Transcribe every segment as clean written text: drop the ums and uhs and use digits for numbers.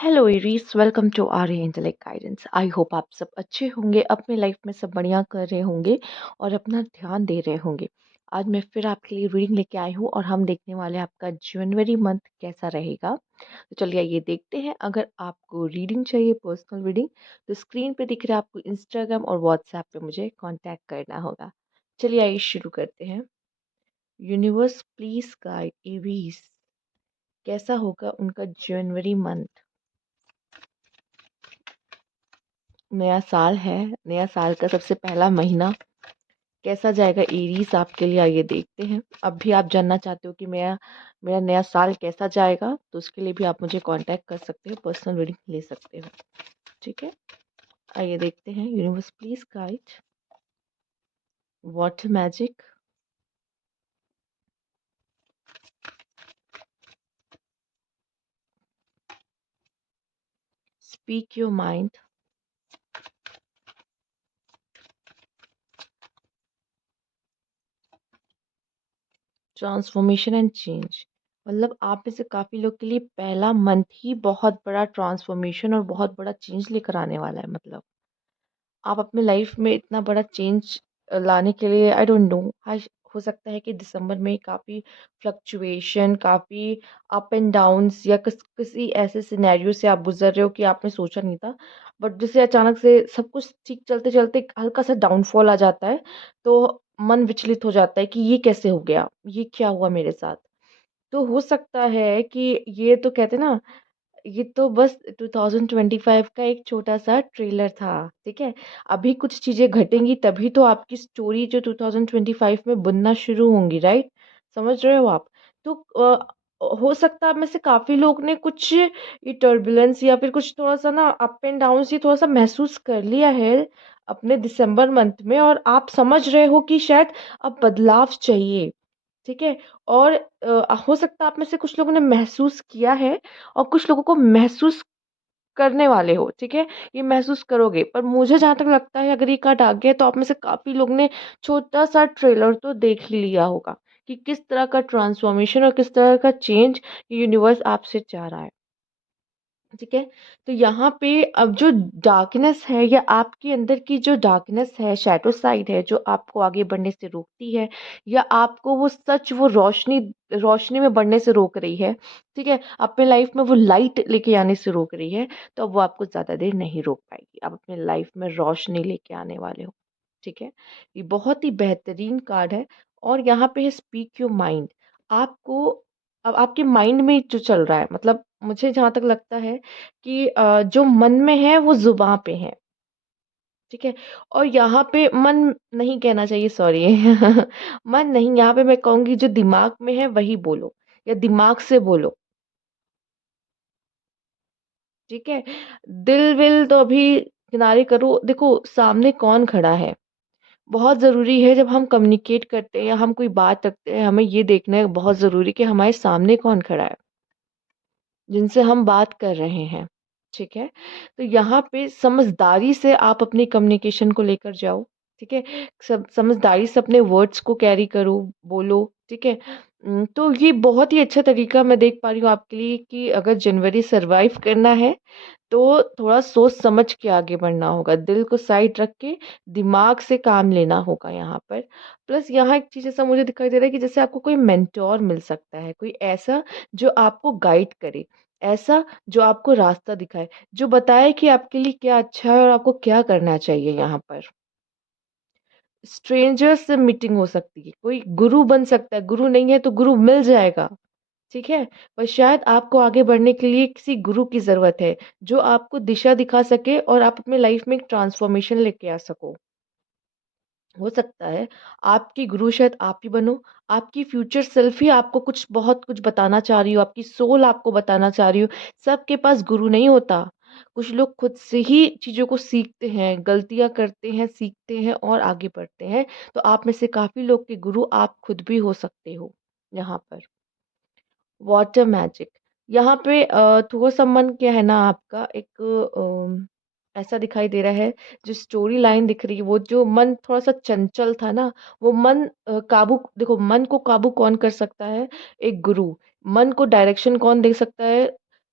Hello Aries, welcome to our intellect guidance. I hope आप सब अच्छे होंगे, अपने लाइफ में सब बढ़िया कर रहे होंगे और अपना ध्यान दे रहे होंगे। आज मैं फिर आपके लिए रीडिंग लेके आई हूँ और हम देखने वाले हैं आपका जनवरी मंथ कैसा रहेगा। तो चलिए ये देखते हैं। अगर आपको रीडिंग चाहिए, पर्सनल रीडिंग, तो स्क्रीन पे दिख रहा है आपको इंस्टाग्राम और व्हाट्सएप पे मुझे कॉन्टैक्ट करना होगा। चलिए आइए शुरू करते हैं। यूनिवर्स प्लीज गाइड एरीज, कैसा होगा उनका जनवरी मंथ। नया साल है, नया साल का सबसे पहला महीना कैसा जाएगा एरीज आपके लिए, आइए देखते हैं। अब भी आप जानना चाहते हो कि मेरा मेरा नया साल कैसा जाएगा, तो उसके लिए भी आप मुझे कांटेक्ट कर सकते हो, पर्सनल रीडिंग ले सकते हो। ठीक है, आइए देखते हैं। Universe please guide water magic, speak your mind, transformation and change. मतलब आप में से काफ़ी लोग के लिए पहला मंथ ही बहुत बड़ा ट्रांसफॉर्मेशन और बहुत बड़ा चेंज लेकर आने वाला है। मतलब आप अपने लाइफ में इतना बड़ा चेंज लाने के लिए, आई डोंट नो, हो सकता है कि दिसंबर में काफ़ी फ्लक्चुएशन, काफ़ी अप एंड डाउन्स या किसी ऐसे सिनेरियो से आप गुजर रहे हो कि आपने सोचा नहीं था, बट जैसे अचानक से सब कुछ ठीक चलते चलते एक हल्का सा डाउनफॉल आ जाता है, तो मन विचलित हो जाता है कि ये कैसे हो गया, ये क्या हुआ मेरे साथ। तो हो सकता है कि ये तो कहते हैं ना, ये तो बस 2025 का एक छोटा-सा ट्रेलर था, ठीक है? अभी कुछ चीज़ें घटेंगी तभी तो आपकी स्टोरी जो 2025 में बनना शुरू होंगी, राइट? समझ रहे हो आप? तो हो सकता है आप में से काफ़ी लोग ने कुछ ये टर्बुलेंस या फिर कुछ थोड़ा-सा ना अप एंड डाउन्स ये थोड़ा-सा महसूस कर लिया है अपने दिसंबर मंथ में, और आप समझ रहे हो कि शायद अब बदलाव चाहिए। ठीक है? और हो सकता है आप में से कुछ लोगों ने महसूस किया है और कुछ लोगों को महसूस करने वाले हो, ठीक है? ये महसूस करोगे, पर मुझे जहाँ तक लगता है अगर ये कार्ड आ गया है तो आप में से काफ़ी लोग ने छोटा-सा ट्रेलर तो देख ही लिया होगा कि किस तरह का ट्रांसफॉर्मेशन और किस तरह का चेंज यूनिवर्स आपसे चाह रहा है। ठीक है? तो यहाँ पे अब जो डार्कनेस है या आपके अंदर की जो डार्कनेस है, शैडो साइड है, जो आपको आगे बढ़ने से रोकती है या आपको वो सच, वो रोशनी रोशनी में बढ़ने से रोक रही है, ठीक है? अपने लाइफ में वो लाइट लेके आने से रोक रही है, तो अब वो आपको ज़्यादा देर नहीं रोक पाएगी। आप अपने लाइफ में रोशनी लेके आने वाले हो, ठीक है? ये बहुत ही बेहतरीन कार्ड है और यहाँ पे है स्पीक योर माइंड। आपको अब आपके माइंड में जो चल रहा है, मतलब मुझे जहाँ तक लगता है कि जो मन में है वो ज़ुबान पे है, ठीक है? और यहाँ पे मन नहीं कहना चाहिए, सॉरी मन नहीं, यहाँ पे मैं कहूँगी जो दिमाग में है वही बोलो या दिमाग से बोलो, ठीक है? दिल-विल तो अभी किनारे करो, देखो सामने कौन खड़ा है। बहुत ज़रूरी है जब हम कम्युनिकेट करते हैं या हम कोई बात रखते हैं, हमें ये देखना है बहुत ज़रूरी कि हमारे सामने कौन खड़ा है, जिनसे हम बात कर रहे हैं, ठीक है? तो यहाँ पे समझदारी से आप अपनी कम्युनिकेशन को लेकर जाओ, ठीक है? समझदारी से अपने वर्ड्स को कैरी करो, बोलो, ठीक है? तो ये बहुत ही अच्छा तरीका मैं देख पा रही हूँ आपके लिए कि अगर जनवरी सर्वाइव करना है, तो थोड़ा सोच समझ के आगे बढ़ना होगा। दिल को साइड रख के दिमाग से काम लेना होगा यहाँ पर। प्लस यहाँ एक चीज़ ऐसा मुझे दिखाई दे रहा है कि जैसे आपको कोई मेंटर मिल सकता है, कोई ऐसा जो आपको गाइड करे, ऐसा जो आपको रास्ता दिखाए, जो बताए कि आपके लिए क्या अच्छा है और आपको क्या करना चाहिए यहाँ पर। स्ट्रेंजर्स से मीटिंग हो सकती है, कोई गुरु बन सकता है, गुरु नहीं है तो गुरु मिल जाएगा, ठीक है? पर शायद आपको आगे बढ़ने के लिए किसी गुरु की ज़रूरत है, जो आपको दिशा दिखा सके और आप अपने लाइफ में एक ट्रांसफॉर्मेशन लेके आ सको। हो सकता है आपकी गुरु शायद आप ही बनो, आपकी फ्यूचर सेल्फ ही आपको कुछ बहुत कुछ बताना चाह रही हो, आपकी सोल आपको बताना चाह रही हो। सबके पास गुरु नहीं होता। कुछ लोग खुद से ही चीज़ों को सीखते हैं, गलतियाँ करते हैं, सीखते हैं और आगे बढ़ते हैं। तो आप में से काफ़ी लोग के गुरु आप खुद भी हो सकते हो यहाँ पर। वाटर मैजिक, यहाँ पे थोड़ा-सा मन क्या है ना आपका एक ऐसा दिखाई दे रहा है, जो स्टोरी लाइन दिख रही है, वो जो मन थोड़ा-सा चंचल था ना, वो मन काबू, देखो मन को काबू कौन कर सकता है? एक गुरु। मन को डायरेक्शन कौन दे सकता है?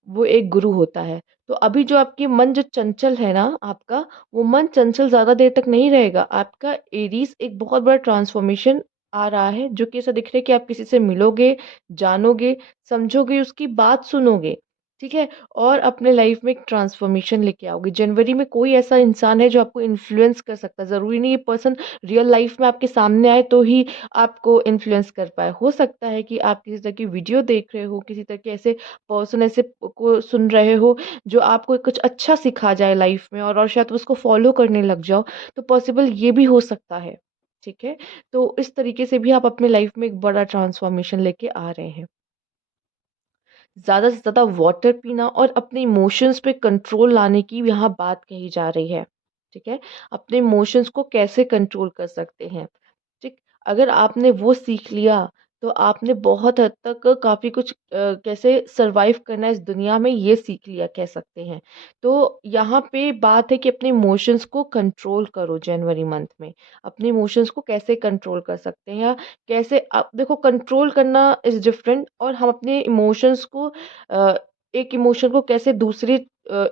वो एक गुरु होता है। तो अभी जो आपके मन जो चंचल है ना आपका, वो मन चंचल ज़्यादा देर तक नहीं रहेगा। आपका एरीज़ एक बहुत बड़ा ट्रांसफ़ॉर्मेशन आ रहा है, जो कि ऐसा दिख रहा है कि आप किसी से मिलोगे, जानोगे, समझोगे, उसकी बात सुनोगे, ठीक है? और अपने लाइफ़ में एक ट्रांसफ़ॉर्मेशन लेके आओगे। जनवरी में कोई ऐसा इंसान है जो आपको इन्फ्लुएंस कर सकता है। ज़रूरी नहीं ये पर्सन रियल लाइफ़ में आपके सामने आए तो ही आपको इन्फ्लुएंस कर पाए। हो सकता है कि आप किसी तरह की वीडियो देख रहे हो, किसी तरह के ऐसे पर्सन ऐसे को सुन रहे हो जो आपको कुछ अच्छा सिखा जाए लाइफ में, और शायद उसको फॉलो करने लग जाओ, तो पॉसिबल ये भी हो सकता है, ठीक है? तो इस तरीके से भी आप अपनी लाइफ में एक बड़ा ट्रांसफॉर्मेशन लेके आ रहे हैं। ज़्यादा से ज़्यादा वाटर पीना और अपने इमोशंस पे कंट्रोल लाने की यहाँ बात कही जा रही है, ठीक है? अपने इमोशंस को कैसे कंट्रोल कर सकते हैं, ठीक? अगर आपने वो सीख लिया, तो आपने बहुत हद तक काफ़ी कुछ कैसे सर्वाइव करना है इस दुनिया में ये सीख लिया कह सकते हैं। तो यहाँ पे बात है कि अपने इमोशंस को कंट्रोल करो जनवरी मंथ में। अपने इमोशंस को कैसे कंट्रोल कर सकते हैं, या कैसे आप देखो, कंट्रोल करना इज़ डिफरेंट, और हम अपने इमोशंस को एक इमोशन को कैसे दूसरी अ,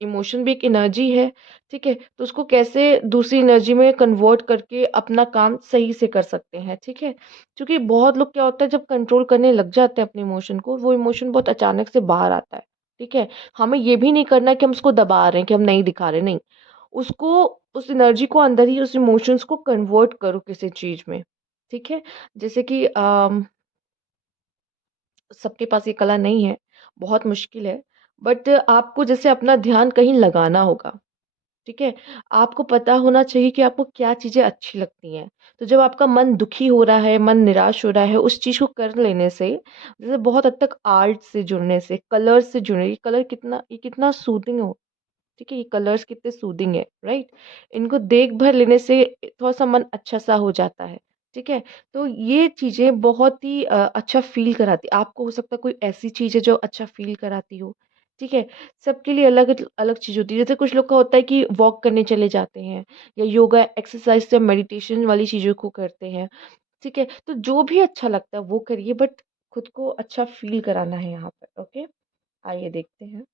इमोशन भी एक एनर्जी है, ठीक है? तो उसको कैसे दूसरी एनर्जी में कन्वर्ट करके अपना काम सही से कर सकते हैं, ठीक है? क्योंकि बहुत लोग क्या होता है, जब कंट्रोल करने लग जाते हैं अपने इमोशन को, वो इमोशन बहुत अचानक से बाहर आता है, ठीक है? हमें ये भी नहीं करना है कि हम उसको दबा रहे हैं, कि हम नहीं दिखा रहे, नहीं। उसको, उस एनर्जी को अंदर ही उस इमोशंस को कन्वर्ट करो किसी चीज़ में, ठीक है? जैसे कि सबके पास ये कला नहीं है, बहुत मुश्किल है, बट आपको जैसे अपना ध्यान कहीं लगाना होगा, ठीक है? आपको पता होना चाहिए कि आपको क्या चीज़ें अच्छी लगती हैं। तो जब आपका मन दुखी हो रहा है, मन निराश हो रहा है, उस चीज़ को कर लेने से, जैसे बहुत हद तक आर्ट से जुड़ने से, कलर से जुड़ने, ये कितना सूदिंग हो, ठीक है? ये कलर्स कितने सूदिंग है, राइट? इनको देख भर लेने से थोड़ा-सा मन अच्छा-सा हो जाता है, ठीक है? तो ये चीज़ें बहुत ही अच्छा फ़ील कराती, आपको हो सकता है कोई ऐसी चीज़ है जो अच्छा फ़ील कराती हो, ठीक है? सबके लिए अलग अलग चीज़ होती है। जैसे कुछ लोग का होता है कि वॉक करने चले जाते हैं, या योगा एक्सरसाइज़ या मेडिटेशन वाली चीज़ों को करते हैं, ठीक है? तो जो भी अच्छा लगता है वो करिए, बट खुद को अच्छा फ़ील कराना है यहाँ पर, ओके? आइए देखते हैं।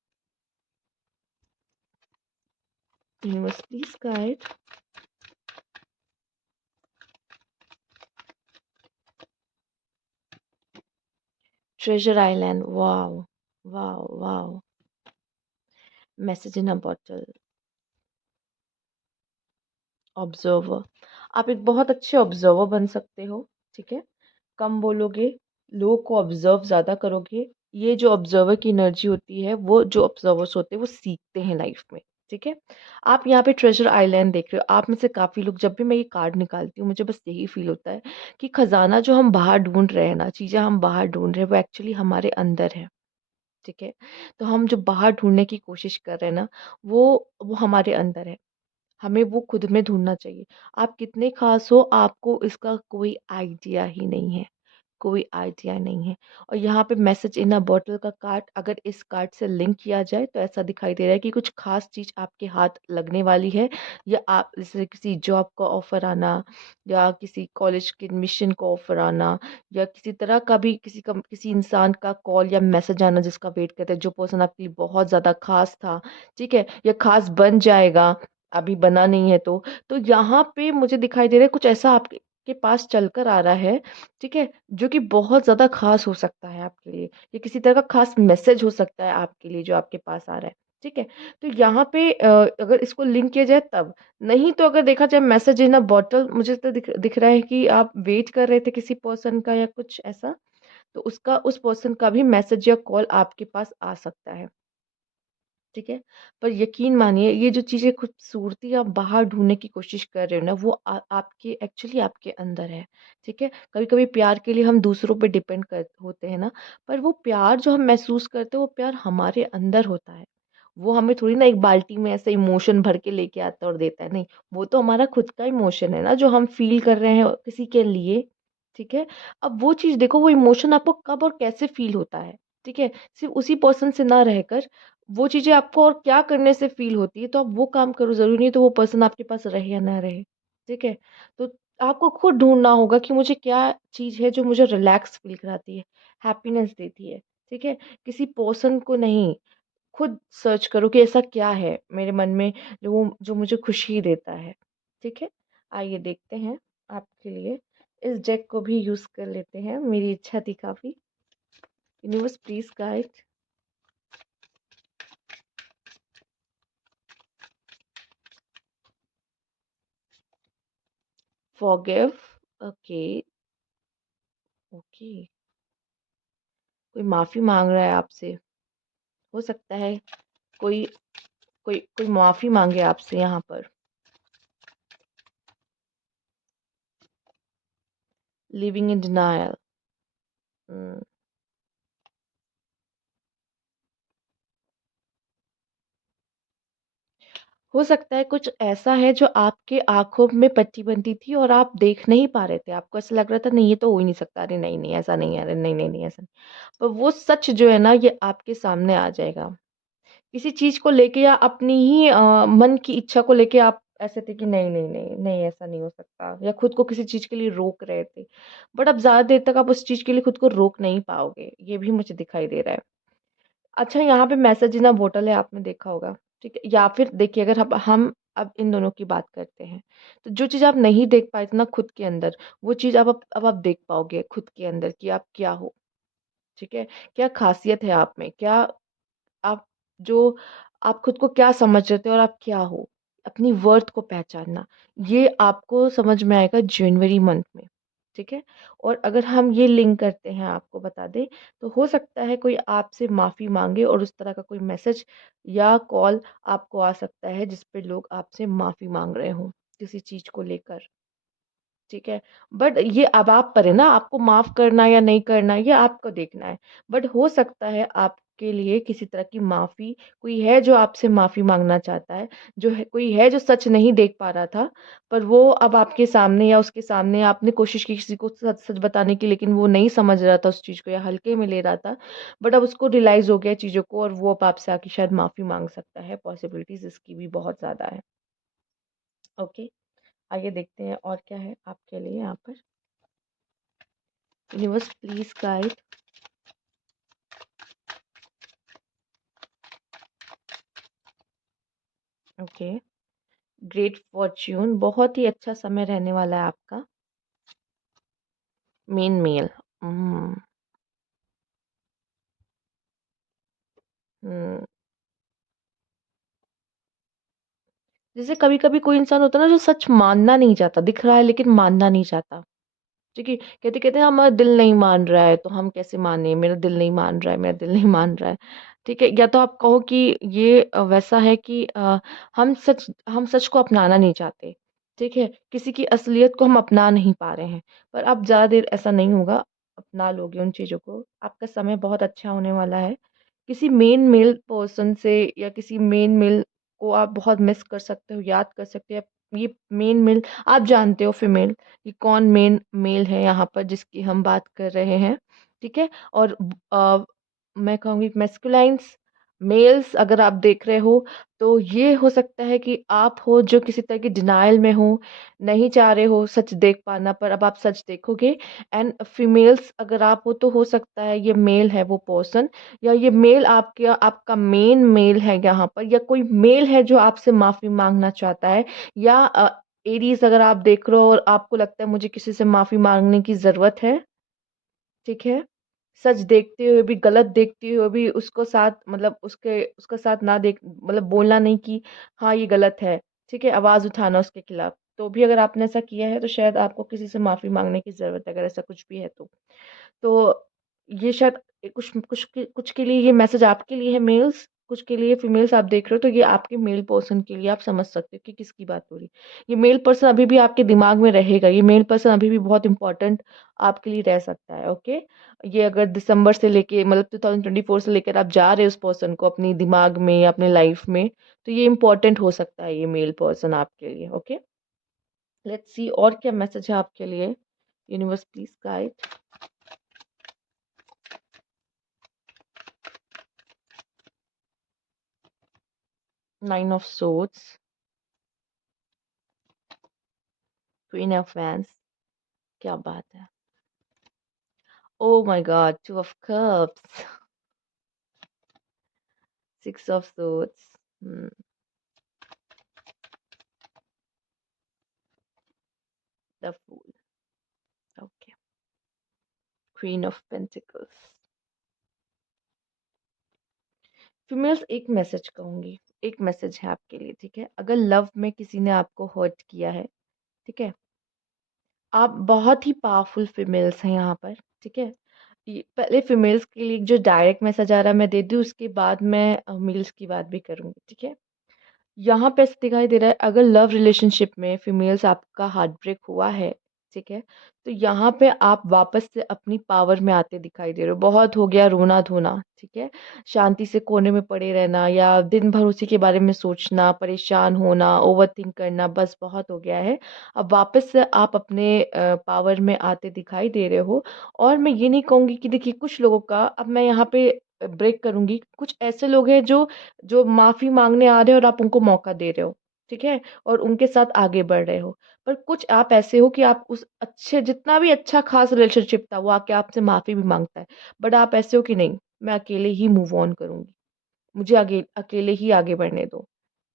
Universe please guide. Treasure Island, wow, wow, wow. Message in a bottle, observer. आप एक बहुत अच्छे ऑब्जर्वर बन सकते हो, ठीक है? कम बोलोगे, लोगों को ऑब्जर्व ज़्यादा करोगे। ये जो ऑब्जर्वर की एनर्जी होती है, वो जो ऑब्जर्वर्स होते हैं, वो सीखते हैं लाइफ में, ठीक है? आप यहाँ पे ट्रेजर आइलैंड देख रहे हो। आप में से काफ़ी लोग, जब भी मैं ये कार्ड निकालती हूँ, मुझे बस यही फ़ील होता है कि खज़ाना जो हम बाहर ढूँढ रहे हैं ना, चीज़ें हम बाहर ढूँढ रहे हैं, वो एक्चुअली हमारे अंदर है। ठीक है? तो हम जो बाहर ढूँढने की कोशिश कर रहे हैं ना, वो हमारे अंदर है। हमें वो खुद में ढूँढना चाहिए। आप कितने ख़ास हो, आपको इसका कोई आइडिया ही नहीं है। कोई आइडिया नहीं है। और यहाँ पे मैसेज इन अ बॉटल का कार्ड, अगर इस कार्ड से लिंक किया जाए, तो ऐसा दिखाई दे रहा है कि कुछ ख़ास चीज़ आपके हाथ लगने वाली है, या आप जैसे किसी जॉब का ऑफ़र आना, या किसी कॉलेज के एडमिशन का ऑफ़र आना, या किसी तरह का भी किसी इंसान का कॉल या मैसेज आना जिसका वेट करते हैं, जो पर्सन आपके लिए बहुत ज़्यादा ख़ास था, ठीक है? या ख़ास बन जाएगा, अभी बना नहीं है तो। तो यहाँ पे मुझे दिखाई दे रहा है कुछ ऐसा आपके के पास चल कर आ रहा है, ठीक है? जो कि बहुत ज़्यादा ख़ास हो सकता है आपके लिए, या किसी तरह का ख़ास मैसेज हो सकता है आपके लिए जो आपके पास आ रहा है, ठीक है? तो यहाँ पे अगर इसको लिंक किया जाए तब, नहीं तो अगर देखा जाए मैसेज इन अ बॉटल, मुझे तो दिख दिख रहा है कि आप वेट कर रहे थे किसी पर्सन का या कुछ ऐसा, तो उसका, उस पर्सन का भी मैसेज या कॉल आपके पास आ सकता है। ठीक है? पर यकीन मानिए, ये जो चीज़ें खूबसूरती आप बाहर ढूँढने की कोशिश कर रहे हो ना, वो आपके एक्चुअली आपके अंदर है, ठीक है? कभी-कभी प्यार के लिए हम दूसरों पे डिपेंड कर होते हैं ना, पर वो प्यार जो हम महसूस करते हैं, वो प्यार हमारे अंदर होता है। वो हमें थोड़ी ना एक बाल्टी में ऐसे इमोशन भर के लेके आता है और देता है, नहीं। वो तो हमारा खुद का इमोशन है ना, जो हम फ़ील कर रहे हैं किसी के लिए, ठीक है? अब वो चीज़ देखो, वो इमोशन आपको कब और कैसे फ़ील होता है, ठीक है? सिर्फ़ उसी पर्सन से ना रहकर वो चीज़ें आपको और क्या करने से फ़ील होती है, तो आप वो काम करो, ज़रूरी नहीं है तो वो पर्सन आपके पास रहे या ना रहे, ठीक है? तो आपको खुद ढूँढना होगा कि मुझे क्या चीज़ है जो मुझे रिलैक्स फ़ील कराती है, हैप्पीनेस देती है, ठीक है? किसी पर्सन को नहीं, खुद सर्च करो कि ऐसा क्या है मेरे मन में जो मुझे खुशी देता है। ठीक है? आइए देखते हैं आपके लिए। इस डेक को भी यूज़ कर लेते हैं, मेरी इच्छा थी काफ़ी। Universe please guide. Forgive. Okay, okay. कोई माफ़ी माँग रहा है आपसे। हो सकता है कोई कोई कोई माफ़ी माँगे आपसे यहाँ पर। Living in denial. हुँ। हो सकता है कुछ ऐसा है जो आपके आँखों में पट्टी बंधी थी और आप देख नहीं पा रहे थे। आपको ऐसा लग रहा था नहीं ये तो हो ही नहीं सकता। अरे नहीं, नहीं ऐसा नहीं है। अरे नहीं, नहीं, नहीं ऐसा नहीं। पर वो सच जो है ना ये आपके सामने आ जाएगा। किसी चीज़ को लेके या अपनी ही मन की इच्छा को लेके आप ऐसे थे कि नहीं, नहीं, नहीं, नहीं ऐसा नहीं हो सकता या खुद को किसी चीज़ के लिए रोक रहे थे। बट अब ज़्यादा देर तक आप उस चीज़ के लिए खुद को रोक नहीं पाओगे। ये भी मुझे दिखाई दे रहा है। अच्छा, यहाँ पे मैसेज इन अ बॉटल है, आपने देखा होगा, ठीक है? या फिर देखिए अगर हम अब इन दोनों की बात करते हैं, तो जो चीज़ आप नहीं देख पाए थे ना खुद के अंदर, वो चीज़ अब आप देख पाओगे खुद के अंदर कि आप क्या हो, ठीक है? क्या ख़ासियत है आप में? क्या आप जो आप खुद को क्या समझ रहे थे और आप क्या हो? अपनी वर्थ को पहचानना, ये आपको समझ में आएगा जनवरी मंथ में, ठीक है? और अगर हम ये लिंक करते हैं आपको बता दें, तो हो सकता है कोई आपसे माफ़ी माँगे और उस तरह का कोई मैसेज या कॉल आपको आ सकता है जिस पे लोग आपसे माफ़ी माँग रहे हों, किसी चीज़ को लेकर। ठीक है? बट ये अब आप पर है ना, आपको माफ़ करना या नहीं करना ये आपको देखना है। बट हो सकता है आपके लिए किसी तरह की माफ़ी कोई है जो आपसे माफ़ी माँगना चाहता है, जो है कोई है जो सच नहीं देख पा रहा था, पर वो अब आपके सामने या उसके सामने आपने कोशिश की किसी को सच-सच बताने की लेकिन वो नहीं समझ रहा था उस चीज़ को या हल्के में ले रहा था। बट अब उसको रियलाइज़ हो गया चीज़ों को और वो अब आपसे आके शायद माफ़ी माँग सकता है, पॉसिबिलिटीज़ इसकी भी बहुत ज़्यादा है। ओके? आइए देखते हैं और क्या है आपके लिए यहाँ पर। Universe please guide. Okay, great fortune, बहुत ही अच्छा समय रहने वाला है आपका। Main mail. हम्म। हम्म। जैसे कभी कभी कोई इंसान होता है ना जो सच मानना नहीं चाहता, दिख रहा है लेकिन मानना नहीं चाहता। ठीक है, कहते कहते हैं हमारा दिल नहीं मान रहा है तो हम कैसे माने, मेरा दिल नहीं मान रहा है, मेरा दिल नहीं मान रहा है। ठीक है, या तो आप कहो कि ये वैसा है कि हम सच को अपनाना नहीं चाहते। ठीक है, किसी की असलियत को हम अपना नहीं पा रहे हैं। पर अब ज़्यादा देर ऐसा नहीं होगा, अपना लोगे उन चीज़ों को, आपका समय बहुत अच्छा होने वाला है। किसी मेन मेल पर्सन से या किसी मेन मेल को आप बहुत मिस कर सकते हो, याद कर सकते हो। ये मेन मेल आप जानते हो फीमेल कि कौन मेन मेल है यहाँ पर जिसकी हम बात कर रहे हैं, ठीक है? और मैं कहूँगी मैस्कुलाइन्स मेल्स अगर आप देख रहे हो, तो ये हो सकता है कि आप हो जो किसी तरह की डिनायल में हो, नहीं चाह रहे हो सच देख पाना, पर अब आप सच देखोगे। एंड फीमेल्स अगर आप हो, तो हो सकता है ये मेल है वो पर्सन, या ये मेल आपके आपका मेन मेल है यहाँ पर, या कोई मेल है जो आपसे माफ़ी माँगना चाहता है, या एरीज़ अगर आप देख रहे हो और आपको लगता है मुझे किसी से माफ़ी माँगने की ज़रूरत है, ठीक है? सच देखते हुए भी, गलत देखते हुए भी उसको साथ मतलब उसका साथ ना देख मतलब बोलना नहीं कि हाँ, ये गलत है, ठीक है? आवाज़ उठाना उसके खिलाफ। तो भी अगर आपने ऐसा किया है तो शायद आपको किसी से माफ़ी माँगने की ज़रूरत है, अगर ऐसा कुछ भी है तो। तो ये शायद कुछ के लिए ये मैसेज आपके लिए है मेल्स, कुछ के लिए फीमेल्स आप देख रहे हो तो ये आपके मेल पर्सन के लिए आप समझ सकते हो कि किसकी बात हो रही है। ये मेल पर्सन अभी भी आपके दिमाग में रहेगा, ये मेल पर्सन अभी भी बहुत इम्पोर्टेंट आपके लिए रह सकता है, ओके? ये अगर दिसंबर से लेके मतलब 2024 से लेकर आप जा रहे हो उस पर्सन को अपनी दिमाग में या अपने लाइफ में, तो ये इम्पोर्टेंट हो सकता है ये मेल पर्सन आपके लिए, ओके? लेट्स सी और क्या मैसेज है आपके लिए। Universe please guide. 9 of swords, queen of wands, क्या बात है। Oh my god, 2 of cups. 6 of swords. The fool. Okay. Queen of pentacles. Females, एक मैसेज कहूंगी, एक मैसेज है आपके लिए, ठीक है? अगर लव में किसी ने आपको हर्ट किया है, ठीक है, आप बहुत ही पावरफुल फीमेल्स हैं यहाँ पर, ठीक है? पहले फीमेल्स के लिए जो डायरेक्ट मैसेज आ रहा है मैं दे दूँ, उसके बाद मैं मेल्स की बात भी करूंगी, ठीक है? यहाँ पे ऐसा दिखाई दे रहा है, अगर लव रिलेशनशिप में फीमेल्स आपका हार्ट ब्रेक हुआ है, ठीक है, तो यहाँ पे आप वापस से अपनी पावर में आते दिखाई दे रहे हो। बहुत हो गया रोना धोना, ठीक है, शांति से कोने में पड़े रहना या दिन भर उसी के बारे में सोचना, परेशान होना, ओवर थिंक करना, बस बहुत हो गया है। अब वापस से आप अपने पावर में आते दिखाई दे रहे हो। और मैं ये नहीं कहूंगी कि देखिए, कुछ लोगों का, अब मैं यहाँ पे ब्रेक करूंगी, कुछ ऐसे लोग हैं जो जो माफी मांगने आ रहे हो और आप उनको मौका दे रहे हो, ठीक है, और उनके साथ आगे बढ़ रहे हो। पर कुछ आप ऐसे हो कि आप उस अच्छे, जितना भी अच्छा खास रिलेशनशिप था, वो आके आपसे माफी भी मांगता है, बट आप ऐसे हो कि नहीं, मैं अकेले ही मूव ऑन करूंगी, मुझे आगे अकेले ही आगे बढ़ने दो,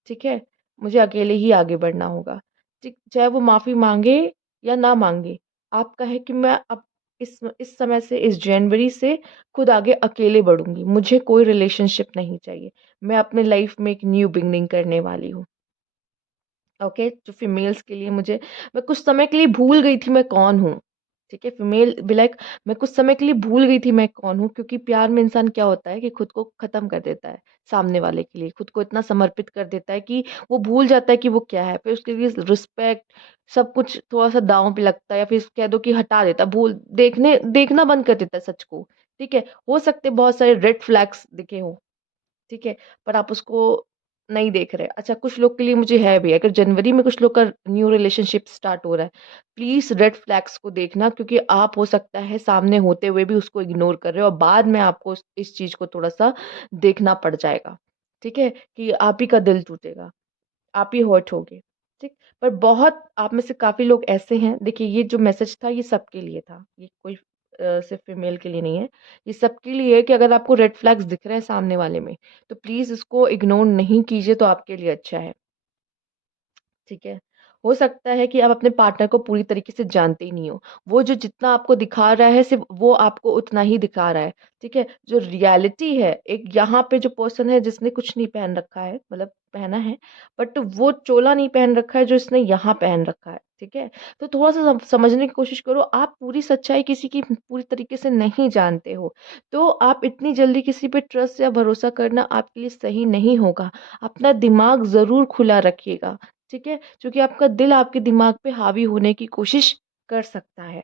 ठीक है, मुझे अकेले ही आगे बढ़ना होगा, ठीक, चाहे वो माफी मांगे या ना मांगे। आप कहे कि मैं अब इस समय से, इस जनवरी से खुद आगे अकेले बढ़ूंगी, मुझे कोई रिलेशनशिप नहीं चाहिए, मैं अपने लाइफ में एक न्यू बिगनिंग करने वाली हूँ। ओके, जो फीमेल्स के लिए, मुझे, मैं कुछ समय के लिए भूल गई थी मैं कौन हूँ, ठीक है, फीमेल बी लाइक, मैं कुछ समय के लिए भूल गई थी मैं कौन हूँ, क्योंकि प्यार में इंसान क्या होता है कि खुद को खत्म कर देता है, सामने वाले के लिए खुद को इतना समर्पित कर देता है कि वो भूल जाता है कि वो क्या है, फिर उसके लिए रिस्पेक्ट, सब कुछ थोड़ा सा दांव पे लगता है, या फिर कह दो कि हटा देता है, भूल, देखना बंद कर देता है सच को, ठीक है। हो सकते बहुत सारे रेड फ्लैग्स दिखे हो, ठीक है, पर आप उसको नहीं देख रहे। अच्छा, कुछ लोग के लिए मुझे है भी, अगर जनवरी में कुछ लोग का न्यू रिलेशनशिप स्टार्ट हो रहा है, प्लीज रेड फ्लैग्स को देखना, क्योंकि आप हो सकता है सामने होते हुए भी उसको इग्नोर कर रहे हो और बाद में आपको इस चीज को थोड़ा सा देखना पड़ जाएगा, ठीक है, कि आप ही का दिल टूटेगा, आप ही हर्ट होगे, ठीक। पर बहुत आप में से काफी लोग ऐसे हैं, देखिए, ये जो मैसेज था ये सबके लिए था, ये कोई सिर्फ फीमेल के लिए नहीं है, ये सबके लिए है कि अगर आपको रेड फ्लैग्स दिख रहे हैं सामने वाले में, तो प्लीज इसको इग्नोर नहीं कीजिए, तो आपके लिए अच्छा है, ठीक है। हो सकता है कि आप अपने पार्टनर को पूरी तरीके से जानते ही नहीं हो, वो जो जितना आपको दिखा रहा है सिर्फ वो आपको उतना ही दिखा रहा है, ठीक है। जो रियलिटी है, एक यहाँ पे जो पर्सन है जिसने कुछ नहीं पहन रखा है, मतलब पहना है, बट वो चोला नहीं पहन रखा है जो इसने यहाँ पहन रखा है, ठीक है। तो थोड़ा सा समझने की कोशिश करो, आप पूरी सच्चाई किसी की पूरी तरीके से नहीं जानते हो, तो आप इतनी जल्दी किसी पे ट्रस्ट या भरोसा करना आपके लिए सही नहीं होगा। अपना दिमाग जरूर खुला रखिएगा, ठीक है, क्योंकि आपका दिल आपके दिमाग पे हावी होने की कोशिश कर सकता है।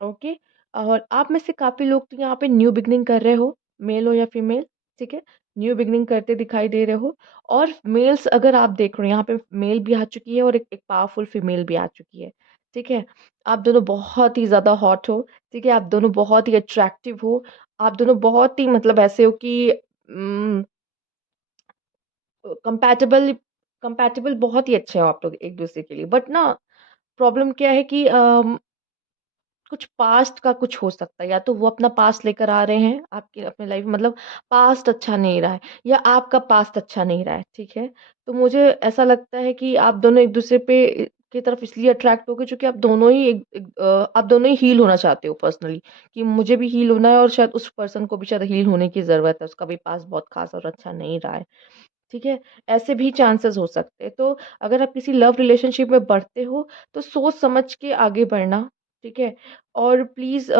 ओके। और आप में से काफी लोग तो यहाँ पे न्यू बिगनिंग कर रहे हो, मेल हो या फीमेल, ठीक है, न्यू बिगनिंग करते दिखाई दे रहे हो। और मेल्स अगर आप देख रहे हो, यहाँ पे मेल भी आ चुकी है और एक पावरफुल फीमेल भी आ चुकी है, ठीक है। आप दोनों बहुत ही ज्यादा हॉट हो, ठीक है, आप दोनों बहुत ही अट्रैक्टिव हो, आप दोनों बहुत ही, मतलब ऐसे हो कि कंपैटिबल, कंपैटिबल बहुत ही अच्छे हो आप लोग एक दूसरे के लिए, बट ना, प्रॉब्लम क्या है कि कुछ पास्ट का कुछ हो सकता है, या तो वो अपना पास्ट लेकर आ रहे हैं आपकी अपने लाइफ, मतलब पास्ट अच्छा नहीं रहा है, या आपका पास्ट अच्छा नहीं रहा है, ठीक है। तो मुझे ऐसा लगता है कि आप दोनों एक दूसरे पे की तरफ इसलिए अट्रैक्ट हो गए क्योंकि आप दोनों ही हील होना चाहते हो पर्सनली, कि मुझे भी हील होना है और शायद उस पर्सन को भी शायद हील होने की जरूरत है, उसका भी पास्ट बहुत खास और अच्छा नहीं रहा है, ठीक है। ऐसे भी चांसेस हो सकते हैं। तो अगर आप किसी लव रिलेशनशिप में बढ़ते हो, तो सोच समझ के आगे बढ़ना, ठीक है। और प्लीज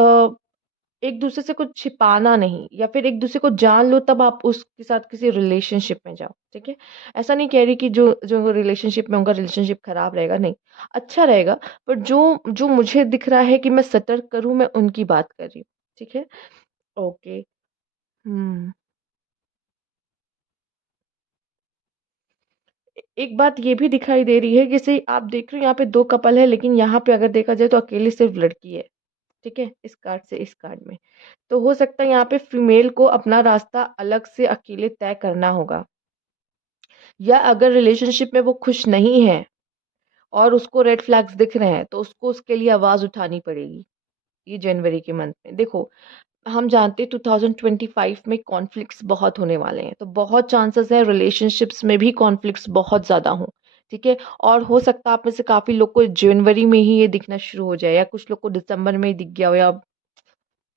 एक दूसरे से कुछ छिपाना नहीं, या फिर एक दूसरे को जान लो तब आप उसके साथ किसी रिलेशनशिप में जाओ, ठीक है। ऐसा नहीं कह रही कि जो जो रिलेशनशिप में उनका रिलेशनशिप खराब रहेगा, नहीं, अच्छा रहेगा, पर जो जो मुझे दिख रहा है कि मैं सतर्क करूं, मैं उनकी बात कर रही हूँ, ठीक है। ओके। हम्म। एक बात ये भी दिखाई दे रही है, जैसे आप देख रहे हो यहाँ पे दो कपल है, लेकिन यहाँ पे अगर देखा जाए तो अकेली सिर्फ लड़की है, ठीक है, इस कार्ड से इस कार्ड में। तो हो सकता है यहाँ पे फीमेल को अपना रास्ता अलग से अकेले तय करना होगा, या अगर रिलेशनशिप में वो खुश नहीं है और उसको रेड फ्लैग्स दिख रहे हैं, तो उसको उसके लिए आवाज उठानी पड़ेगी। ये जनवरी के मंथ में देखो, हम जानते हैं 2025 में कॉन्फ्लिक्ट्स बहुत होने वाले हैं, तो बहुत चांसेस है रिलेशनशिप्स में भी कॉन्फ्लिक्ट्स बहुत ज़्यादा हों, ठीक है? और हो सकता है आप में से काफ़ी लोग को जनवरी में ही ये दिखना शुरू हो जाए, या कुछ लोग को दिसंबर में ही दिख गया हो, या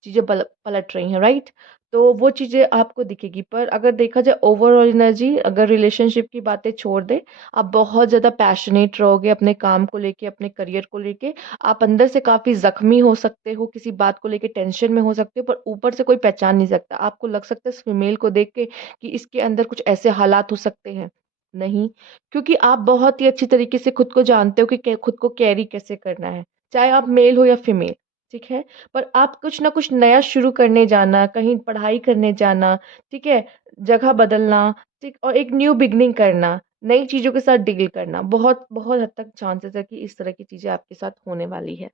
चीज़ें पलट रही हैं, राइट? तो वो चीज़ें आपको दिखेगी, पर अगर देखा जाए ओवरऑल एनर्जी, अगर रिलेशनशिप की बातें छोड़ दें, आप बहुत ज़्यादा पैशनेट रहोगे अपने काम को लेके, अपने करियर को लेके। आप अंदर से काफ़ी ज़ख्मी हो सकते हो, किसी बात को लेके टेंशन में हो सकते हो, पर ऊपर से कोई पहचान नहीं सकता। आपको लग सकता है इस फीमेल को देख के कि इसके अंदर कुछ ऐसे हालात हो सकते हैं। नहीं, क्योंकि आप बहुत ही अच्छी तरीके से खुद को जानते हो कि खुद को कैरी कैसे करना है, चाहे आप मेल हो या फीमेल, ठीक है? पर आप कुछ ना कुछ नया शुरू करने जाना, कहीं पढ़ाई करने जाना, ठीक है? जगह बदलना, ठीक, और एक न्यू बिगिनिंग करना, नई चीज़ों के साथ डील करना, बहुत बहुत हद तक चांसेस है कि इस तरह की चीज़ें आपके साथ होने वाली है,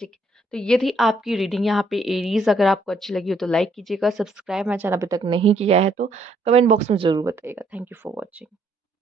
ठीक। तो ये थी आपकी रीडिंग यहाँ पे एरीज़। अगर आपको अच्छी लगी हो तो लाइक कीजिएगा, सब्सक्राइब मेरा चैनल अभी तक नहीं किया है तो कमेंट बॉक्स में ज़रूर बताइएगा। Thank you for watching.